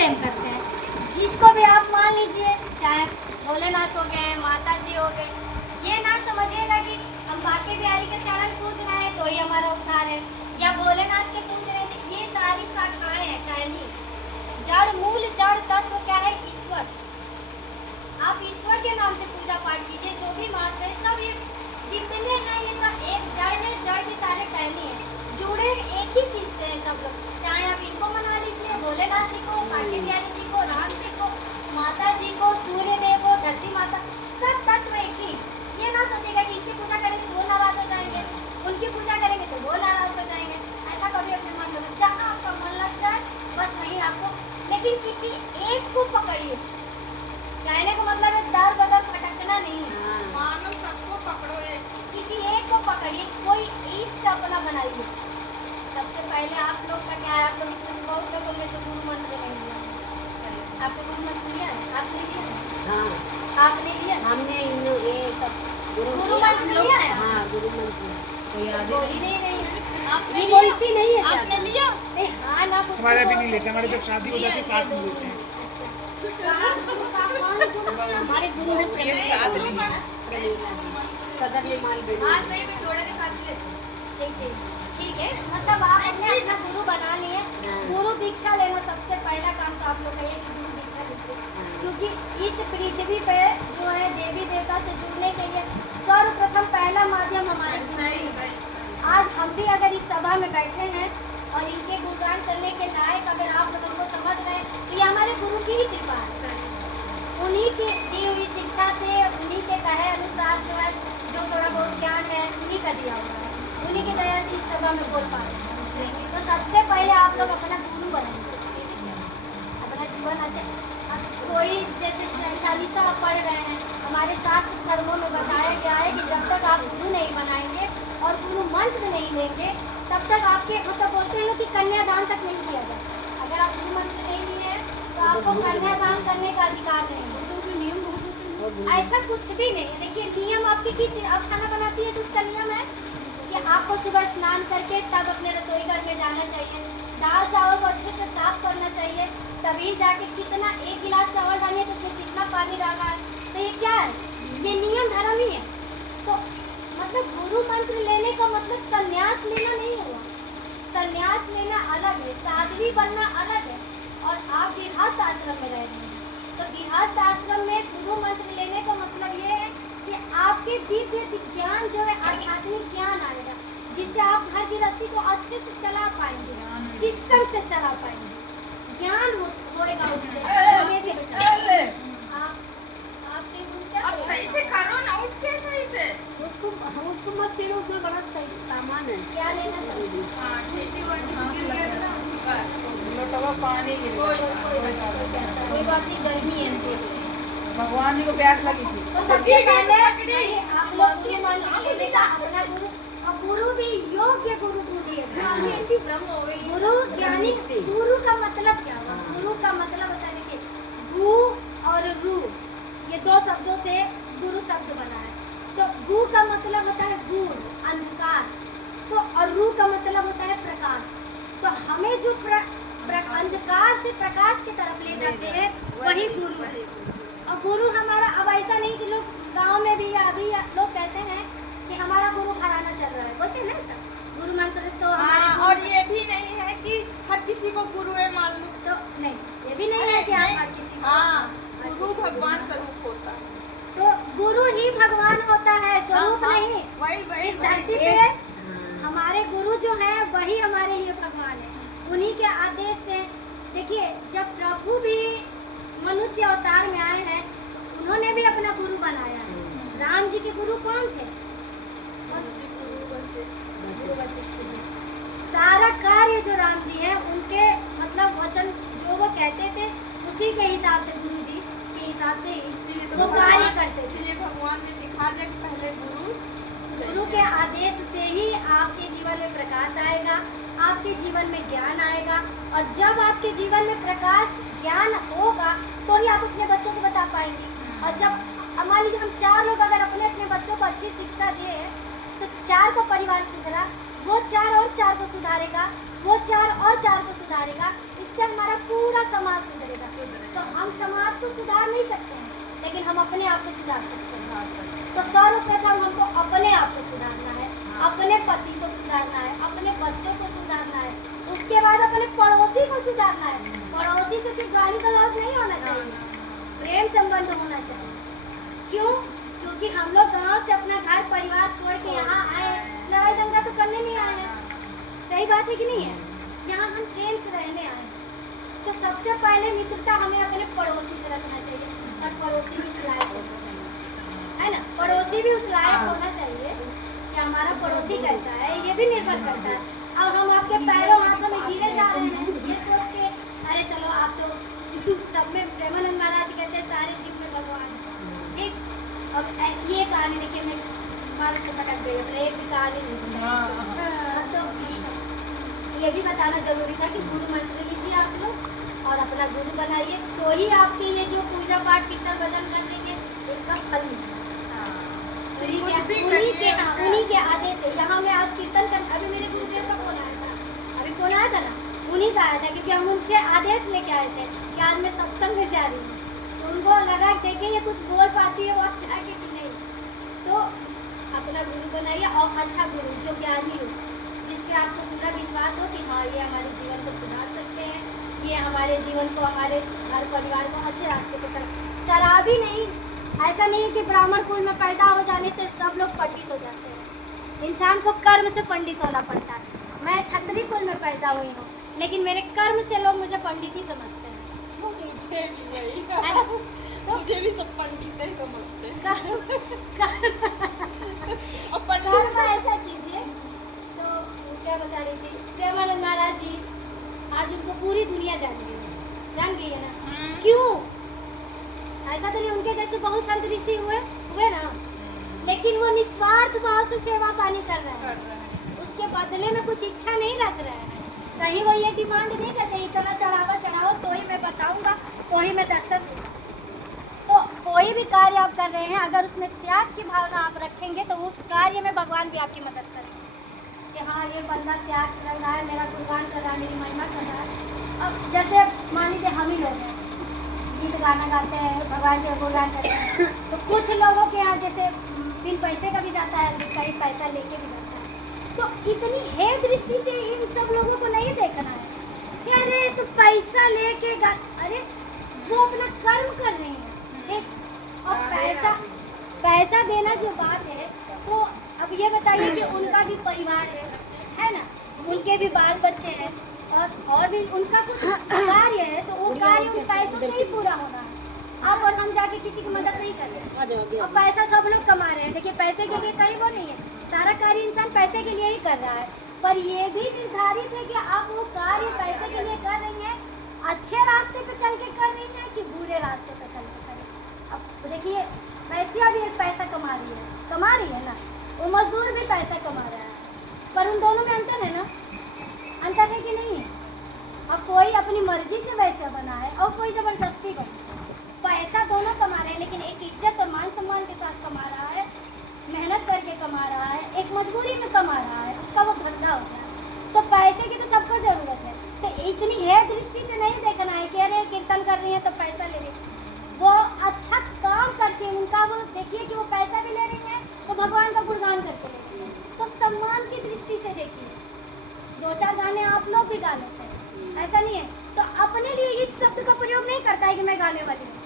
प्रेम करते हैं। जिसको भी आप मान लीजिए, चाहे भोलेनाथ हो गए, माता जी हो गए, ये ना समझिएगा कि हम बांके बिहारी के चरण पूज रहे हैं तो ही हमारा उद्धार है, या भोलेनाथ के पूज रहे हैं। ये सारी शाखाएं हैं, टहनी। जड़ मूल जड़ तत्व क्या है? ईश्वर। आप ईश्वर के नाम से पूजा पाठ कीजिए। जो भी महत्व है, सब ये जितने हैं ये सब एक जड़ है, जड़ के सारे टहनी है, जुड़े एक ही चीज से है सब लोग। चाहे आप इनको मना लीजिए, भोलेनाथ जी को, बांके बिहारी जी को, राम जी को, माता जी को, सूर्य देव को, धरती माता, सब तत्व एक ही। ये ना सोचेगा कि इनकी पूजा करेंगे तो वो नाराज हो जाएंगे, उनकी पूजा करेंगे तो वो नाराज हो जाएंगे। ऐसा कभी अपने मन में, जहाँ आपका मन लग जाए बस वहीं आपको, लेकिन किसी एक को पकड़िए। कहने का मतलब है दर बदर भटकना नहीं है, मानो सबको पकड़ो एक। किसी एक को पकड़िए, कोई इष्ट अपना बनाइए। सबसे पहले आप लोग का क्या है, आप लोग इसमें से बहुत लोग होंगे जो गुरु मंत्र नहीं लिया। आपने गुरु मंत्र लिया है? आपने लिया है? हाँ, आपने लिया? हमने ये सब गुरु मंत्र लिया है? हाँ, गुरु मंत्र बोल ही नहीं रही है। आपने ये लिया? बोलती नहीं है आपने ज्यादा। लिया? नहीं, हाँ ना, कुछ हमारे तो भी बोल नहीं लेते, सकते हमारे हैं। जब शादी हो जाती है साथ में लेते हैं। अच्छा। कहाँ गुरु का कौन गुरु है? हमारे गुरु है गुरु प्रेम। पर- सदर में माल बेच हाँ, सही में जोड़े के साथ ही लेते हैं। ठीक है, मतलब आप अपने अपना गुरु बना लिए। गुरु दीक्षा लेना सबसे पहला काम तो आप लोग का ये कि गुरु दीक्षा लीजिए, क्योंकि इस पृथ्वी पे जो है देवी देवता से जुड़ने के लिए सर्वप्रथम पहला माध्यम हमारे गुरु ही है। आज हम भी अगर इस सभा में बैठे हैं और इनके गुणगान करने के लायक अगर आप लोगों को समझ रहे हैं तो ये हमारे गुरु की ही कृपा है। उन्हीं की दी हुई शिक्षा से, उन्हीं के कहे अनुसार जो है, जो थोड़ा बहुत ज्ञान है उन्हीं का दिया हुआ है, उन्हीं की दया से इस सभा में बोल पा रहे हैं। तो सबसे पहले आप लोग अपना गुरु बनाएंगे, अपना जीवन अच्छा। अब कोई जैसे चालीसा आप पढ़ रहे हैं, हमारे शास्त्र धर्मों में बताया गया है कि जब तक आप गुरु नहीं बनाएंगे और गुरु मंत्र नहीं लेंगे तब तक आपके, मतलब बोलते हैं कि कन्यादान तक नहीं किया जाता। अगर आप गुरु मंत्र नहीं लिए हैं तो आपको कन्यादान करने का अधिकार नहीं है। ऐसा कुछ भी नहीं है। देखिए नियम आपकी किस, आप खाना बनाती है तो उसका नियम है कि आपको सुबह स्नान करके तब अपने रसोई घर में जाना चाहिए, दाल चावल को अच्छे से साफ करना चाहिए, तभी जाके कितना, एक गिलास चावल डालिए तो उसमें कितना पानी डालना है। तो ये क्या है? ये नियम धर्म ही है। तो मतलब गुरु मंत्र लेने का मतलब संन्यास लेना नहीं हुआ। संन्यास लेना अलग है, साध्वी बनना अलग है, और आप गृहस्थ आश्रम में रह रहे हैं। तो गृहस्थ आश्रम में गुरु मंत्र लेने का मतलब ये है कि आपके दिव्य ज्ञान जो है, आध्यात्मिक ज्ञान आएगा, जिससे आप घर गृहस्थी को अच्छे से चला पाएंगे, सिस्टम से चला पाएंगे, ज्ञान होएगा उससे। आपके गुरु क्या अब सही से करो ना, उठ के सही से। उसको मत छेड़ो, उसमें बड़ा सही सामान है। क्या लेना चाहिए? हाँ, ठेठी वाटी गिर गया ना। लोटवा पानी कोई बात नहीं, गर्मी है। भगवान जी को प्यास लगी थी। तो सबसे पहले ये आप लोग गुरु मंत्र लेने का अपना गुरु, और गुरु भी योग्य गुरु ढूंढिए। गुरु ज्ञानी। गुरु का मतलब क्या हुआ? गुरु का मतलब होता है, देखिए गु और रू, ये दो शब्दों से गुरु शब्द बना है। तो गु का मतलब होता है गूढ़, अंधकार, तो और रू का मतलब होता है प्रकाश। तो हमें जो अंधकार से प्रकाश की तरफ ले जाते हैं वही गुरु है। और गुरु हमारा, अब ऐसा नहीं कि लोग गांव में भी या अभी लोग कहते हैं कि हमारा गुरु घराना चल रहा है, बोलते हैं ना सर, गुरु मंत्र तो हमारे हाँ, गुरु- और ये भी नहीं है कि हर किसी को गुरु है मान लो। तो नहीं, ये भी नहीं है कि आप हर किसी को, हाँ, गुरु भगवान स्वरूप होता है। तो गुरु ही भगवान होता है, स्वरूप हाँ, नहीं। वही इस धरती पे हमारे गुरु जो हैं वही हमारे लिए भगवान है, उन्हीं के आदेश से। देखिए जब प्रभु भी मनुष्य अवतार में आए हैं, उन्होंने भी अपना गुरु बनाया है। राम जी के गुरु कौन थे? गुरु वशिष्ठ जी। सारा कार्य जो राम जी हैं उनके मतलब वचन जो वो कहते थे उसी के हिसाब से, गुरु जी के हिसाब से ही वो कार्य करते थे। इसलिए भगवान ने दिखा दिया कि पहले गुरु के आदेश से ही आपके जीवन में प्रकाश आएगा, आपके जीवन में ज्ञान आएगा, और जब आपके जीवन में प्रकाश ज्ञान होगा तो ही आप अपने बच्चों को बता पाएंगे। और जब मान लीजिए हम 4 लोग अगर अपने बच्चों को अच्छी शिक्षा दिए तो 4 का परिवार सुधरा, वो 4 और 4 को सुधारेगा, वो 4 और 4 को सुधारेगा, इससे हमारा पूरा समाज सुधरेगा। सुधार नहीं सकते हैं, लेकिन हम अपने आप को सुधार सकते हैं। तो सर्वप्रथम हमको अपने आप को सुधारना है, अपने पति को सुधारना है, अपने बच्चों को सुधारना है, उसके बाद अपने पड़ोसी को सुधारना है। पड़ोसी से सिर्फ गाली गलौज नहीं होना चाहिए, प्रेम संबंध होना चाहिए। क्यों? क्योंकि हम लोग गांव से अपना घर परिवार छोड़ के यहाँ आए, लड़ाई दंगा तो करने नहीं आए हैं। सही बात है कि नहीं है? यहाँ हम प्रेम से रहने आए। तो सबसे पहले मित्रता हमें अपने पड़ोसी से रखना चाहिए, और पड़ोसी भी उस लायक होना चाहिए, है ना? पड़ोसी भी उस लायक होना चाहिए कि हमारा पड़ोसी कैसा है, ये भी निर्भर करता है। अब हम आपके पैरों हाथों में गिरे जा रहे हैं ये सोच के, अरे चलो आप तो सब में प्रेमानंद महाराज कहते हैं सारे जीव में भगवान है, ठीक। अब ये कहानी देखिए, मैं मार्ग से पटक गई, अपने एक भी कहानी नहीं। तो ये भी बताना जरूरी था कि गुरु मंत्र लीजिए आप लोग और अपना गुरु बनाइए, तो ही आपके ये जो पूजा पाठ कीर्तन भजन कर देंगे इसका फल मिलेगा। उन्हीं के आदेश से यहाँ मैं आज कीर्तन कर, अभी मेरे गुरुदेव का फोन आया था, अभी फोन आया था ना, उन्हीं का आया था, क्योंकि हम उनके आदेश लेके आए थे कि आज मैं सत्संग में जा रही हूँ। तो उनको लगा देखे ये कुछ बोल पाती है वो अच्छा कि नहीं, तो अपना गुरु बनाइए, और अच्छा गुरु जो ज्ञानी हो, जिसपे आपको पूरा विश्वास हो कि हाँ ये हमारे जीवन को सुधार सकते हैं, ये हमारे जीवन को, हमारे घर परिवार को अच्छे रास्ते पर चला। शराबी नहीं, ऐसा नहीं है कि ब्राह्मण कुल में पैदा हो जाने से सब लोग पंडित हो जाते हैं। इंसान को कर्म से पंडित होना पड़ता है। मैं क्षत्रिय कुल में पैदा हुई हूँ, लेकिन मेरे कर्म से लोग मुझे पंडित ही समझते हैं। मुझे भी वही, है ना? मुझे भी सब पंडित ही समझते हैं। कर्म ऐसा कीजिए। तो क्या बता रही थी, प्रेमानंद महाराज जी आज उनको पूरी दुनिया जान गई है ना? क्यों? ऐसा तो नहीं उनके जैसे बहुत संत ऋषि हुए ना, लेकिन वो निस्वार्थ भाव से सेवा पानी कर रहे हैं, उसके बदले में कुछ इच्छा नहीं रख रहे हैं। कहीं वो ये डिमांड नहीं करते इतना चढ़ाओ तो ही मैं बताऊंगा, तो ही मैं दर्शन दूंगा। तो कोई भी कार्य आप कर रहे हैं, अगर उसमें त्याग की भावना आप रखेंगे तो उस कार्य में भगवान भी आपकी मदद करेंगे कि हाँ ये बंदा त्याग कर रहा है, मेरा गुणगान कर रहा है, मेरी महिमा कर रहा है। अब जैसे मान लीजिए हम ही लोग हैं, गीत गाना गाते हैं, भगवान से गुणगान करते हैं, तो कुछ लोगों के यहाँ जैसे बिन पैसे का भी जाता है, कहीं पैसा लेके भी जाता है। तो इतनी हे दृष्टि से इन सब लोगों को नहीं देखना है कि अरे तो पैसा लेके अरे वो अपना कर्म कर रहे हैं, ठीक। और पैसा देना जो बात है, तो अब ये बताइए कि उनका भी परिवार है ना, उनके भी बाल बच्चे हैं, और भी उनका कुछ कार्य है, तो वो कार्य उन पैसों से ही पूरा होना है। अब और हम जाके किसी की मदद नहीं कर रहे हैं, और पैसा सब लोग कमा रहे हैं। देखिए पैसे के लिए कहीं वो नहीं है, सारा कार्य इंसान पैसे के लिए ही कर रहा है, पर ये भी निर्धारित है कि आप वो कार्य पैसे के लिए कर रही हैं, अच्छे रास्ते पे चल के कर रही हैं कि बुरे रास्ते पे चल के करें। अब देखिए पैसा भी एक पैसा कमा रही है ना, वो मजदूर भी पैसा कमा रहा है, पर उन दोनों में अंतर है ना, अंतर है कि नहीं है? और कोई अपनी मर्जी से वैसे बना है और कोई जबरदस्ती बना। पैसा दोनों कमा रहे हैं, लेकिन एक इज्जत और मान सम्मान के साथ कमा रहा है, मेहनत करके कमा रहा है, एक मजबूरी में कमा रहा है, उसका वो धंधा होता है। तो पैसे की तो सबको जरूरत है, तो इतनी है दृष्टि से नहीं देखना है कि अरे कीर्तन कर रही है तो पैसा ले रही है। वो अच्छा काम करके उनका वो देखिए कि वो पैसा भी ले रही है तो भगवान का गुणगान करके ले रही है, तो सम्मान की दृष्टि से देखिए। दो चार गाने आप लोग भी गा लेते हैं, ऐसा नहीं है, तो अपने लिए इस शब्द का प्रयोग नहीं करता है कि मैं गाने वाली हूँ,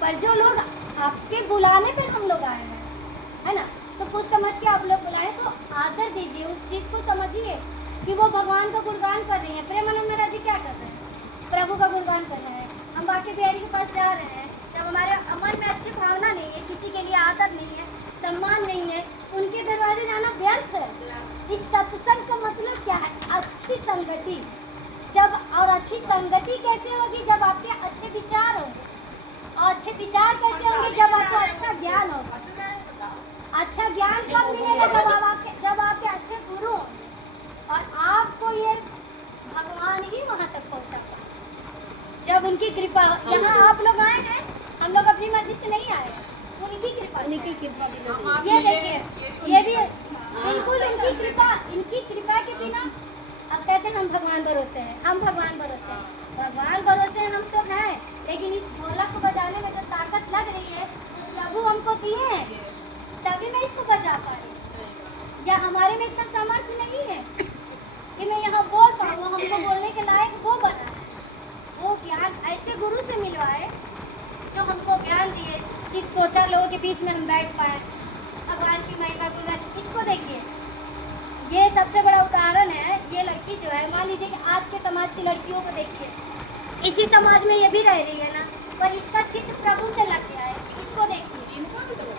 पर जो लोग आपके बुलाने पर हम लोग आए हैं, है ना, तो कुछ समझ के आप लोग बुलाए तो आदर दीजिए, उस चीज़ को समझिए कि वो भगवान का गुणगान कर रही हैं। प्रेमानंद महाराज जी क्या कर रहे हैं? प्रभु का गुणगान कर रहे हैं। हम बाकी बिहारी के पास जा रहे हैं, जब हमारे मन में अच्छी भावना नहीं है, किसी के लिए आदर नहीं है, सम्मान नहीं है, उनके दरवाजे जाना व्यर्थ है। इस सत्संग का मतलब क्या है? अच्छी संगति। जब और अच्छी संगति कैसे होगी? जब आपके अच्छे विचार होंगे, और अच्छे विचार कैसे होंगे? जब आपको अच्छा ज्ञान होगा। अच्छा ज्ञान कब मिलेगा? जब आपके अच्छे गुरु होंगे, और आपको ये भगवान ही वहाँ तक पहुँचाता है जब उनकी कृपा। यहाँ आप लोग आए हैं, हम लोग अपनी मर्जी से नहीं आए हैं, उनकी कृपा। ये देखिए, ये भी बिल्कुल इनकी कृपा के बिना। अब कहते हैं हम भगवान भरोसे हैं, हम भगवान भरोसे हैं, भगवान भरोसे हम तो हैं, लेकिन इस ढोलक को बजाने में जो ताकत लग रही है प्रभु हमको दिए हैं, तभी मैं इसको बजा पा रही हूँ। या हमारे में इतना सामर्थ्य नहीं है कि मैं यहाँ बोल पाऊँ, हमको बोलने के लायक वो बना है। वो ज्ञान ऐसे गुरु से मिलवाए जो हमको ज्ञान दिए कि 2-4 लोगों के बीच में हम बैठ पाए, भगवान की महिमा गुणगान। इसको देखिए, ये सबसे बड़ा उदाहरण है। ये लड़की जो है, मान लीजिए कि आज के समाज की लड़कियों को देखिए, इसी समाज में ये भी रह रही है ना, पर इसका चित्त प्रभु से लग गया है। इसको देखिए,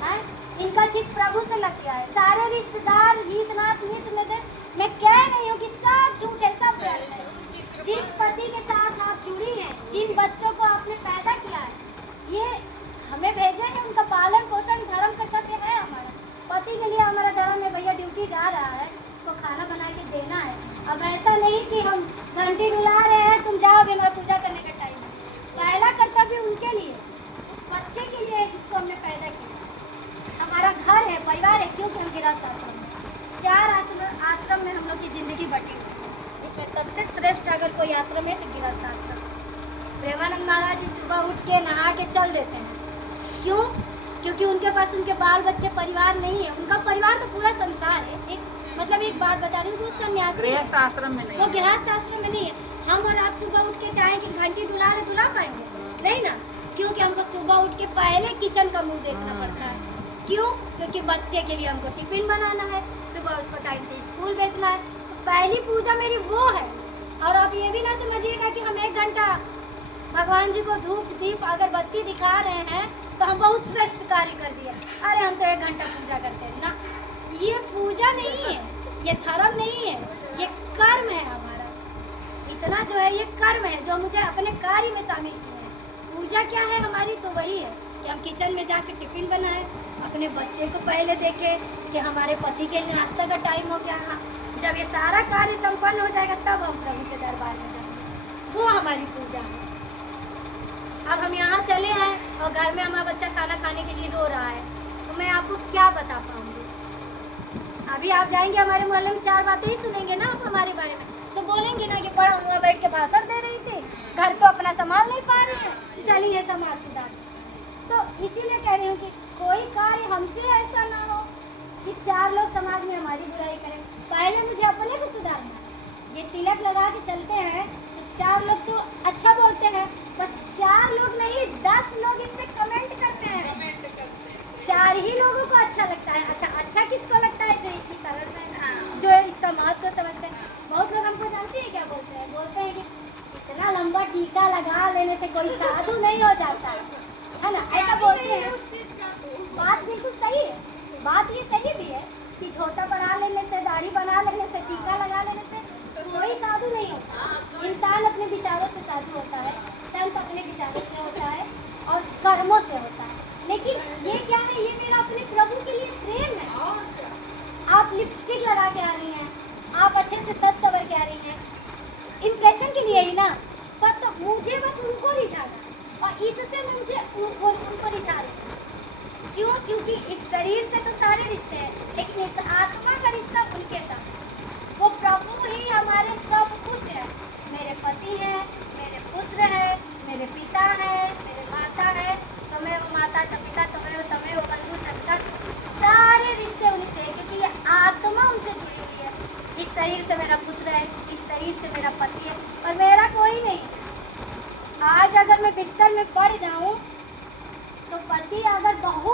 हाँ, इनका चित्त प्रभु से लग गया है। सारे रिश्तेदार गीतनाथ नृत्य में, मैं कह रही हूँ कि सब झूठ है, सब गलत है। जिस पति के साथ आप जुड़ी हैं, जिन बच्चों को आपने पैदा किया है, ये हमें भेजे हैं, उनका पालन पोषण धर्म कर्तव्य है हमारा। पति के लिए हमारा धर्म है, भैया ड्यूटी जा रहा है, उसको खाना बना के देना है। अब ऐसा नहीं कि हम घंटी डुला रहे हैं, तुम जाओ, हमारा पूजा करने का टाइम है। पहला कर्तव्य उनके लिए, उस बच्चे के लिए है जिसको हमने पैदा किया। हमारा घर है, परिवार है, क्योंकि हम गृहस्थ आश्रम में 4 आश्रम में हम लोग की जिंदगी बटी हुई है, जिसमें सबसे श्रेष्ठ अगर कोई आश्रम है तो गृहस्थ आश्रम। प्रेमानंद महाराज जी सुबह उठ के नहा के चल देते हैं। क्यों? क्योंकि उनके पास उनके बाल बच्चे परिवार नहीं है। उनका परिवार तो पूरा संसार है। एक बात बता रही हूँ, वो सन्यासी है, गृहस्थ आश्रम में नहीं वो है। गृहस्थ आश्रम में नहीं है। हम और आप सुबह उठ के चाहें कि घंटी डुला पाएंगे नहीं ना, क्योंकि हमको सुबह उठ के पहले किचन का मुंह देखना पड़ता है। क्यों? क्योंकि बच्चे के लिए हमको टिफिन बनाना है, सुबह उसको टाइम से स्कूल भेजना है। तो पहली पूजा मेरी वो है। और आप ये भी ना समझिएगा कि हम 1 घंटा भगवान जी को धूप दीप अगरबत्ती दिखा रहे हैं तो हम बहुत श्रेष्ठ कार्य कर दिया। अरे हम तो 1 घंटा पूजा करते हैं ना, ये पूजा नहीं है, ये धर्म नहीं है, ये कर्म है हमारा। इतना जो है ये कर्म है जो मुझे अपने कार्य में शामिल किया है। पूजा क्या है हमारी? तो वही है कि हम किचन में जाकर टिफिन बनाएं, अपने बच्चे को पहले देखें कि हमारे पति के लिए नाश्ता का टाइम हो गया। जब ये सारा कार्य संपन्न हो जाएगा तब हम प्रभु के दरबार में जाएंगे। वो हमारी पूजा है। अब हम यहाँ चले हैं और घर में हमारा बच्चा खाना खाने के लिए रो रहा है, तो मैं आपको क्या बता पाऊँगी? अभी आप जाएंगे हमारे मोहल्ले में 4 बातें ही सुनेंगे ना आप हमारे बारे में, तो बोलेंगे ना कि बड़ा हुआ बैठ के भाषण दे रही थी, घर तो अपना संभाल नहीं पा रहे हैं, चलिए समाज सुधार। तो इसीलिए कह रही हूँ कि कोई कार्य हमसे ऐसा ना हो कि 4 लोग समाज में हमारी बुराई करें। पहले मुझे अपने को सुधारना है। ये तिलक लगा के चलते हैं तो 4 लोग तो अच्छा बोलते हैं, पर 4 लोग नहीं 10 लोग इस पे कमेंट करते हैं। 4 ही लोगों को अच्छा लगता है। अच्छा किसको लगता है? जो इतनी सरल है, जो इसका महत्व समझते हैं। बहुत लोग हमको जानते हैं क्या बोलते हैं? बोलते हैं कि इतना लंबा टीका लगा लेने से कोई साधु नहीं हो जाता है ना, ऐसा बोलते हैं। बात बिल्कुल सही है, बात ये सही भी है कि छोटा बना लेने से, दाढ़ी बना लेने से, टीका लगा लेने से कोई साधु नहीं होता। इंसान अपने विचारों से साधु होता है, संत अपने विचारों से होता है और कर्मों से होता है। लेकिन ये क्या है? ये मेरा अपने प्रभु के लिए प्रेम है। आप लिपस्टिक लगा के आ रही हैं, आप अच्छे से सज सवर के आ रही हैं, इम्प्रेशन के लिए ही ना, पर तो मुझे बस उनको रिझाना और इससे मुझे उनको रिझा रही। क्यों? क्योंकि इस शरीर से तो सारे रिश्ते हैं, लेकिन इस आत्मा का रिश्ता उनके साथ। वो प्रभु ही हमारे सब कुछ है। मेरे पति हैं, मेरे पुत्र हैं, मेरे पिता हैं, मेरे माता है, तुम्हें वो माता च पिता, तुम्हें वो बंधु चस्का, सारे रिश्ते उनसे हैं, क्योंकि ये आत्मा उनसे जुड़ी हुई है। इस शरीर से मेरा पुत्र है, इस शरीर से मेरा पति है, और मेरा कोई नहीं। आज अगर मैं बिस्तर में पड़ जाऊं तो पति अगर बहुत